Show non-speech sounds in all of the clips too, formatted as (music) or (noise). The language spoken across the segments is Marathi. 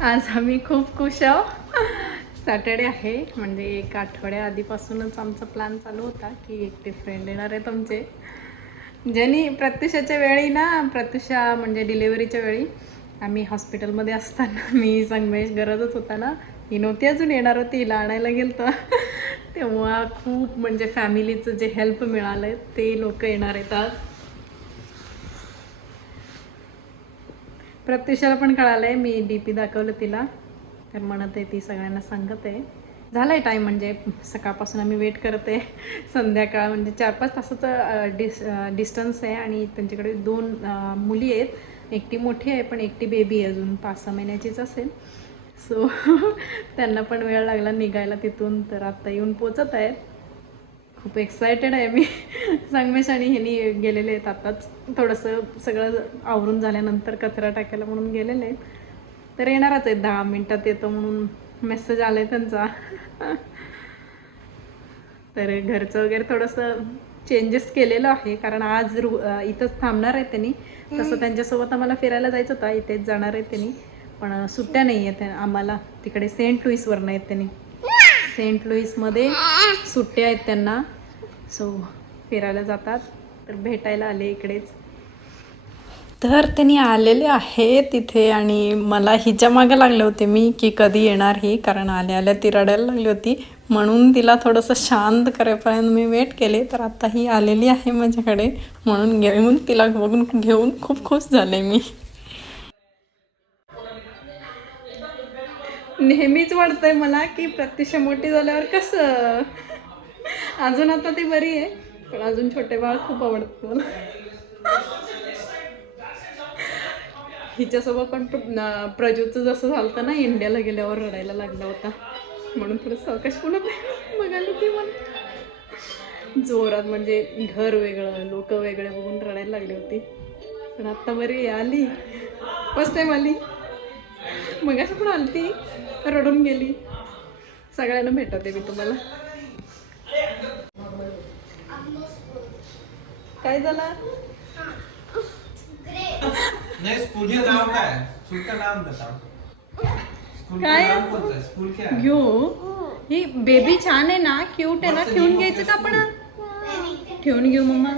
आज आम्ही खूप खुश आहो सॅटर्डे आहे. म्हणजे एक आठवड्या आधीपासूनच आमचा प्लॅन चालू होता की एकटे फ्रेंड येणार आहेत आमचे ज्यांनी प्रत्युषाच्या वेळी ना प्रत्युषा म्हणजे डिलेवरीच्या वेळी आम्ही हॉस्पिटलमध्ये असताना (laughs) मी संगमेश गरजच होता ना. ही नव्हती अजून येणार होती हिला आणायला गेलं (laughs) तेव्हा खूप म्हणजे फॅमिलीचं जे हेल्प मिळालं आहे ते लोक येणार आहेत आज. प्रत्युषाला पण कळालं आहे मी डी पी दाखवलं तिला. तर म्हणत आहे ती सगळ्यांना सांगत आहे. झालं आहे टाईम म्हणजे सकाळपासून आम्ही वेट करत आहे. (laughs) संध्याकाळ म्हणजे चार पाच तासाचं डिस डिस्टन्स आहे आणि त्यांच्याकडे दोन मुली आहेत. एकटी मोठी आहे पण एकटी बेबी आहे अजून. पाच सहा महिन्याचीच असेल. सो (laughs) त्यांना पण वेळ लागला निघायला तिथून. तर आत्ता येऊन पोचत आहेत. खूप एक्सायटेड आहे मी. (laughs) संगमेश आणि ह्यांनी गेलेले आहेत आताच. थोडंसं सगळं आवरून झाल्यानंतर कचरा टाकायला म्हणून गेलेले आहेत. तर येणारच आहेत दहा मिनटात येतो म्हणून मेसेज आला आहे त्यांचा. (laughs) तर घरचं वगैरे थोडंसं चेंजेस केलेलं आहे. कारण आज रु इथंच थांबणार आहेत त्यांनी. तसं त्यांच्यासोबत आम्हाला फिरायला जायचं होतं. इथेच जाणार आहेत त्यांनी. पण सुट्ट्या नाही आहेत आम्हाला. तिकडे सेंट लुईसवरनं आहेत त्यांनी. सेंट लुईसमध्ये सुट्ट्या आहेत त्यांना. सो फिरायला जातात. तर भेटायला आले इकडेच. तर त्यांनी आलेले आहे तिथे आणि मला हिच्या मागं लागले होते मी की कधी येणार ही कारण आल्या आल्या ती रडायला लागली होती. म्हणून तिला थोडंसं शांत करेपर्यंत मी वेट केले. तर आता ही आलेली आहे माझ्याकडे. म्हणून घेऊन तिला बघून घेऊन खूप खुश झाले मी. नेहमीच वाटतंय मला की प्रत्यक्ष मोठी झाल्यावर कसं? अजून आता ती बरी आहे पण अजून छोटे बाळ खूप आवडतं मला. हिच्यासोबत पण प्र- प्रजूचं जसं झालं होतं ना इंडियाला गेल्यावर रडायला लागला होता. म्हणून थोडं सावकाश पण बघायला ती मला. जोरात म्हणजे घर वेगळं लोक वेगळे बघून रडायला लागली होती. पण आत्ता बरी आली. फर्स्ट टाईम आली. मग असं पण आली ती रडून गेली. सगळ्यांना भेटते मी तुम्हाला. काय झालं? क्या? घेऊ ही बेबी छान आहे ना क्यूट आहे ना ठेवून घ्यायचं का आपण? ठेवून घेऊ मम्मा.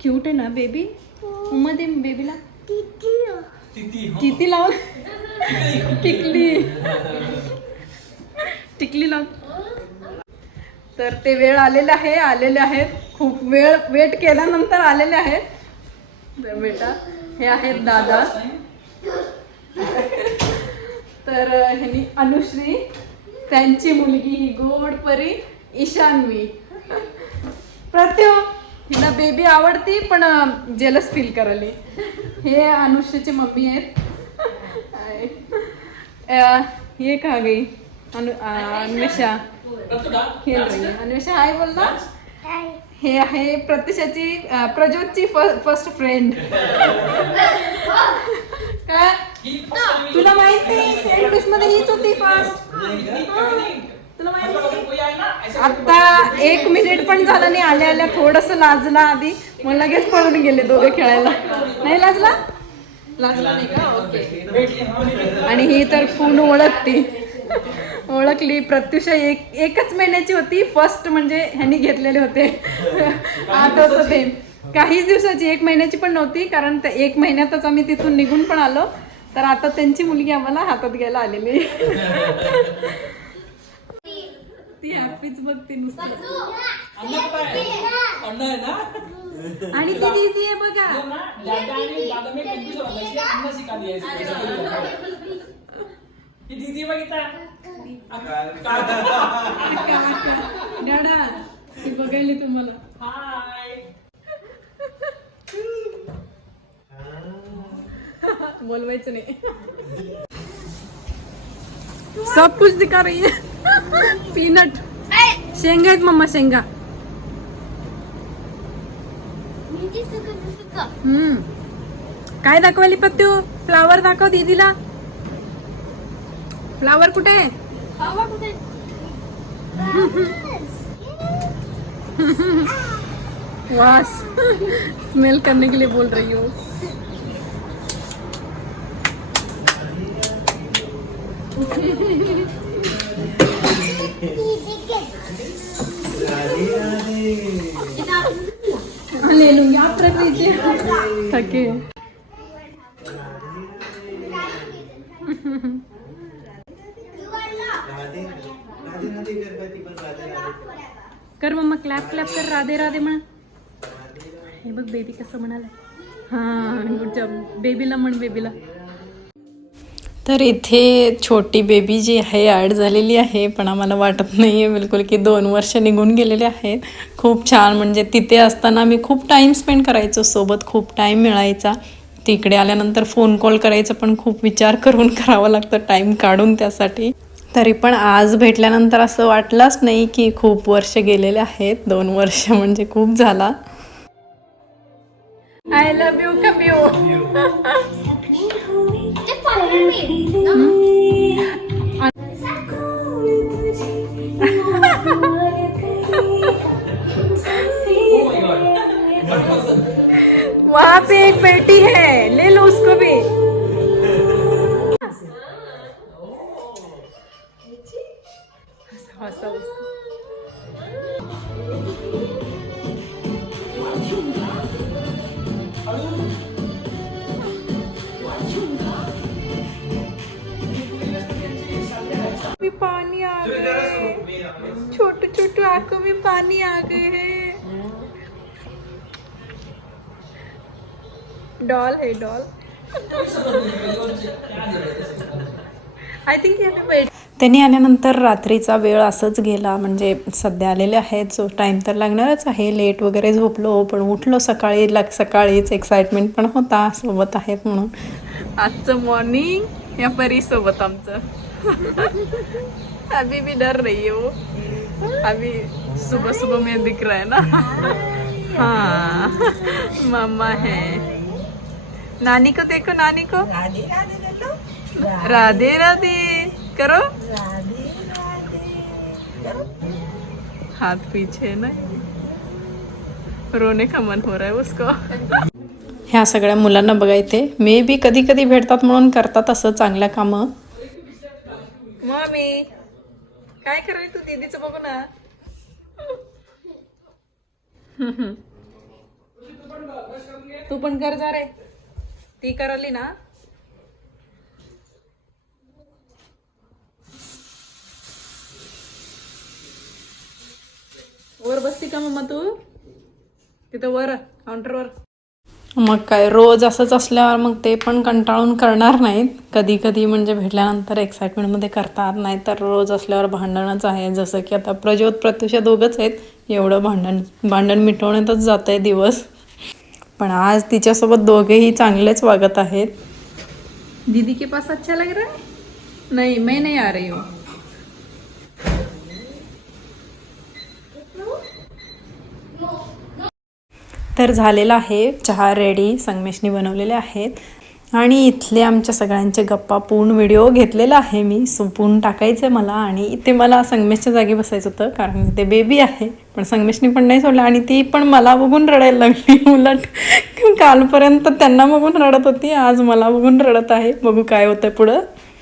क्यूट आहे ना बेबी मम्मा दे बेबीला हो? किती लाव टिकली. टिकली ना तर ते वेळ आलेले आहे आलेले आहेत. खूप वेळ वेट केल्यानंतर आलेले आहेत. तर बेटा हे आहेत दादा. तर ह्यांनी अनुश्री त्यांची मुलगी ही गोड परी ईशानवी. प्रत्यू हिला बेबी आवडती पण जेलस फील करायली. हे अनुश्रीची मम्मी आहेत. ये कहा गई अनु अन्वेषा खेळ रही है. अन्वेषा हाय बोल ना हे आहे प्रत्युषाची प्रज्योतची फर्स्ट फ्रेंड काय तुला माहिती सेंटमध्ये हीच होती फर्स्ट आता एक मिनिट पण झालं नाही आल्या आल्या थोडस लाजला आधी मग लगेच पळून गेले दोघे खेळायला नाही लाजला लाजला नाही का ओके आणि ही तर पूर्ण ओळखती. ओळखली. प्रत्युषा एक एकच महिन्याची होती. फर्स्ट म्हणजे ह्यांनी घेतलेले होते. आठवत होते काहीच दिवसाची. एक महिन्याची पण नव्हती कारण त्या एक महिन्यातच आम्ही तिथून निघून पण आलो. तर आता त्यांची मुलगी आम्हाला हातात घ्यायला आलेली. ती हॅपीच बघते नुसतं. अन्न ना? आणि ती दीदी आहे बघा. दादा आणि दादा मी कंफ्यूज होतो इसलिए अन्न सिखा दिया इसको ही दीदी बघितला डाडा ती बघायली तुम्हाला. हाय. बोलवायचं नाही. सब कुछ दिखा रही है. (laughs) पीनट शेंगा आहेत मम्मा शेंगा. हम्म. काय दाखवायली पत्तू फ्लावर दाखव दीदीला. फ्लावर कुठे? आहे वास. स्मेल करने के लिए बोल रही हूँ. थके (laughs) राधे राधे. राधे गणपती पण कर मम्मा क्लॅप क्लॅप कर राधे राधे म्हण. हे बघ बेबी कसं म्हणाला हां गुड जॉब बेबीला म्हण बेबीला तर इथे छोटी बेबी जी आहे ॲड झालेली आहे पण आम्हाला वाटत नाही आहे बिलकुल की दोन वर्ष निघून गेलेले आहेत. खूप छान म्हणजे तिथे असताना मी खूप टाईम स्पेंड करायचो सोबत खूप टाईम मिळायचा. तिकडे आल्यानंतर फोन कॉल करायचं पण खूप विचार करून (laughs) करावं लागतं टाईम काढून त्यासाठी. तरी पण आज भेटल्यानंतर असं वाटलंच नाही की खूप वर्ष गेलेले आहेत. दोन वर्ष म्हणजे खूप झाला. I love you come you (laughs) वहाँ पे एक बेटी है ले लो उसको भी। (laughs) हंसा, पानी आ गए छोटे छोटे आंखों में पानी आ गए हैं। डॉल है डॉल। आय थिंक त्यांनी आल्यानंतर रात्रीचा वेळ असंच गेला म्हणजे सध्या आलेले आहेत जो टाईम तर लागणारच आहे. लेट वगैरे झोपलो पण उठलो सकाळी लाग सकाळीच एक्साइटमेंट पण होता सोबत आहेत म्हणून. आजचं मॉर्निंग या परीसोबत आमचं. अभी भी डर रही है वो अभी सुबह सुबह में दिख रहा है ना हाँ मम्मा है नानी को देखो नानी को राधे राधे करो हाथ पीछे है ना रोने का मन हो रहा है उसको ह्या सगळ्या मुलांना बघायचे मे बी कधी कधी भेटतात म्हणून करतात असं चांगल्या कामं. मम्मी काय करायला तू? दीदीच बघू ना. तू पण कर जा रे. ती करली ना. वर बसती का मम्मा तू? तिथं वर काउंटरवर मग काय रोज असंच असल्यावर मग ते पण कंटाळून करणार नाहीत. कधी कधी म्हणजे भेटल्यानंतर एक्साइटमेंटमध्ये करतात नाही तर रोज असल्यावर भांडणच आहे. जसं की आता प्रज्योत प्रत्युषा दोघंच आहेत. एवढं भांडण भांडण मिटवण्यातच जात आहे दिवस. पण आज तिच्यासोबत दोघेही चांगलेच वागत आहेत. दीदी के पास अच्छा लग रहा है? नहीं मैं नहीं आ रही हूँ. तर झालेला आहे. चहा रेडी संगमेशनी बनवलेले आहेत. आणि इथले आमच्या सगळ्यांचे गप्पा पूर्ण व्हिडिओ घेतलेला आहे मी. सुपून टाकायचं आहे मला आणि इथे मला संगमेशच्या जागी बसायचं होतं कारण ते बेबी आहे. पण संगमेशनी पण नाही सोडलं आणि ती पण मला बघून रडायला लागली. (laughs) उलट कालपर्यंत त्यांना बघून रडत होती आज मला बघून रडत आहे. बघू काय होतं पुढं.